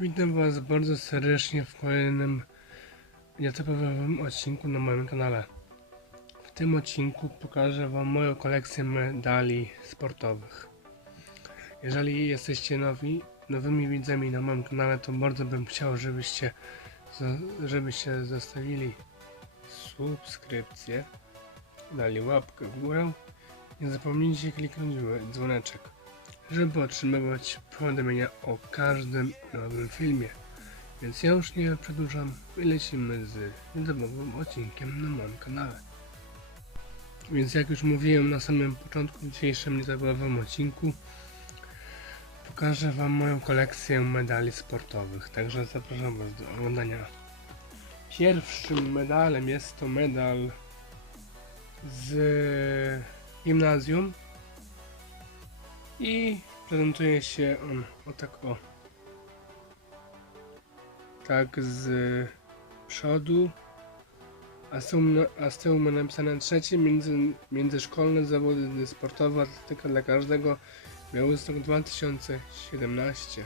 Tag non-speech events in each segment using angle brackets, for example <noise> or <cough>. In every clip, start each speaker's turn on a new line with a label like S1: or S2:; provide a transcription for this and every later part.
S1: Witam Was bardzo serdecznie w kolejnym nietypowym odcinku na moim kanale. W tym odcinku pokażę Wam moją kolekcję medali sportowych. Jeżeli jesteście nowi, nowymi widzami na moim kanale, to bardzo bym chciał, żebyście, żebyście zostawili subskrypcję, dali łapkę w górę. Nie zapomnijcie kliknąć w dzwoneczek żeby otrzymywać powiadomienia o każdym nowym filmie. Więc ja już nie przedłużam i lecimy z niezabawowym odcinkiem na moim kanale. Więc jak już mówiłem na samym początku w dzisiejszym niezabawowym odcinku, pokażę Wam moją kolekcję medali sportowych, także zapraszam Was do oglądania. Pierwszym medalem jest to medal z gimnazjum i prezentuje się on o tak o. Tak z przodu. A z tyłu, a z tyłu ma napisane trzecie między, międzyszkolne zawody sportowe atletyka dla każdego Białystok 2017.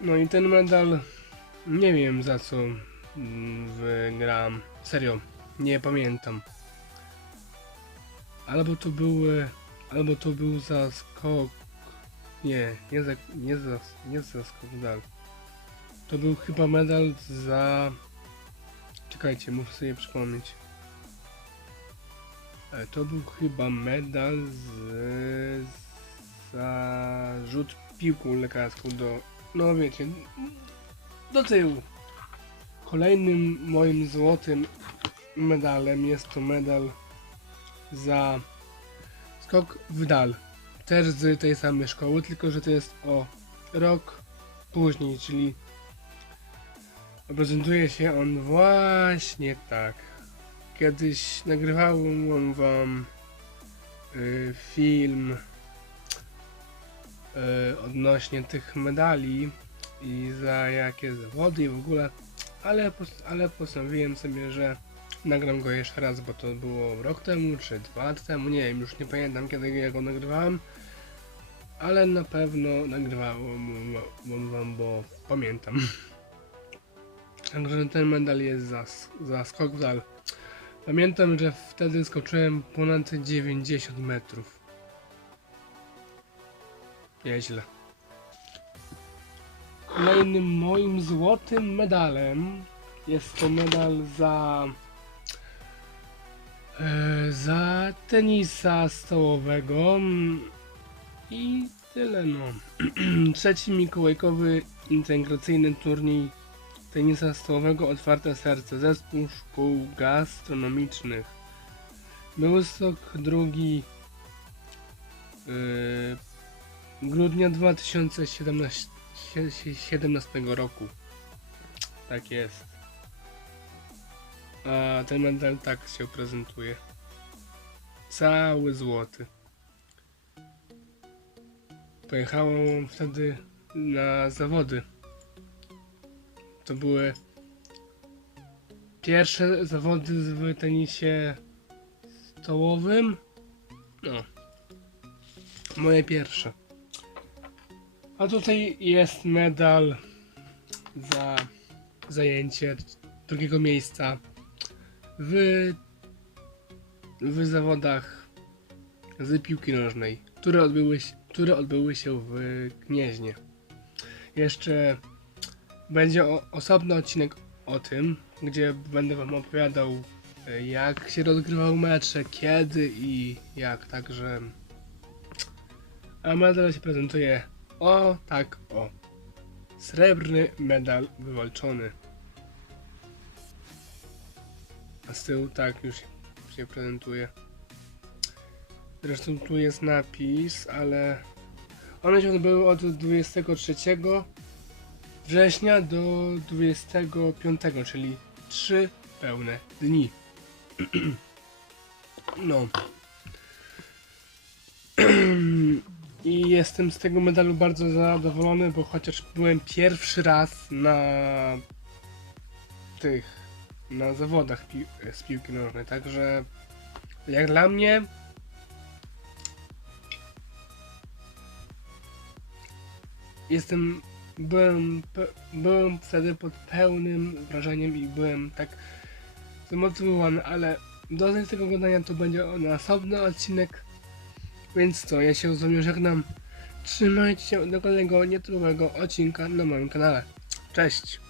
S1: No i ten medal nie wiem za co mm, wygram. Serio, nie pamiętam. Albo to były. Albo to był za skok. Nie, nie za. Nie za, nie za skok dal. To był chyba medal za. Czekajcie, muszę sobie przypomnieć. E, To był chyba medal z. za rzut piłką lekarską do. No wiecie. Do tyłu. Kolejnym moim złotym medalem jest to medal za skok w dal. Też z tej samej szkoły, tylko że to jest o rok później, czyli prezentuje się on właśnie tak. Kiedyś nagrywałem wam y, film y, odnośnie tych medali i za jakie zawody i w ogóle, ale, ale postanowiłem sobie, że Nagram go jeszcze raz, bo to było rok temu, czy dwa lata temu, nie wiem, już nie pamiętam kiedy ja go nagrywałem. Ale na pewno nagrywałem wam- bo pamiętam. <laughs> Także ten medal jest za, za skok w dal. Pamiętam, że wtedy skoczyłem ponad 90 metrów. Nieźle. Kolejnym moim złotym medalem jest to medal za za tenisa stołowego mm, i tyle no. <clears throat> Trzeci mikołajkowy integracyjny turniej tenisa stołowego Otwarte Serce Zespół Szkół Gastronomicznych. Białystok drugi yy, grudnia 2017 17 roku. Tak jest. A ten medal tak się prezentuje. Cały złoty. Pojechałem wtedy na zawody. To były pierwsze zawody w tenisie stołowym. No. Moje pierwsze. A tutaj jest medal za zajęcie drugiego miejsca w, w zawodach z piłki nożnej, które odbyły, które odbyły się w Gnieźnie. Jeszcze będzie o, osobny odcinek o tym, gdzie będę wam opowiadał jak się rozgrywał mecze, kiedy i jak, także a medal się prezentuje. O tak o. Srebrny medal wywalczony a z tyłu tak już się prezentuje. Zresztą tu jest napis, ale one się odbyły od 23 września do 25, czyli 3 pełne dni. <clears throat> No. <clears throat> I jestem z tego medalu bardzo zadowolony, bo chociaż byłem pierwszy raz na tych na zawodach pi z piłki nożnej, także jak dla mnie jestem, byłem, byłem wtedy pod pełnym wrażeniem i byłem tak zmotywowany, ale dosyć tego gadania to będzie osobny odcinek, więc co, ja się z wami żegnam. Trzymajcie się do kolejnego nietypowego odcinka na moim kanale. Cześć!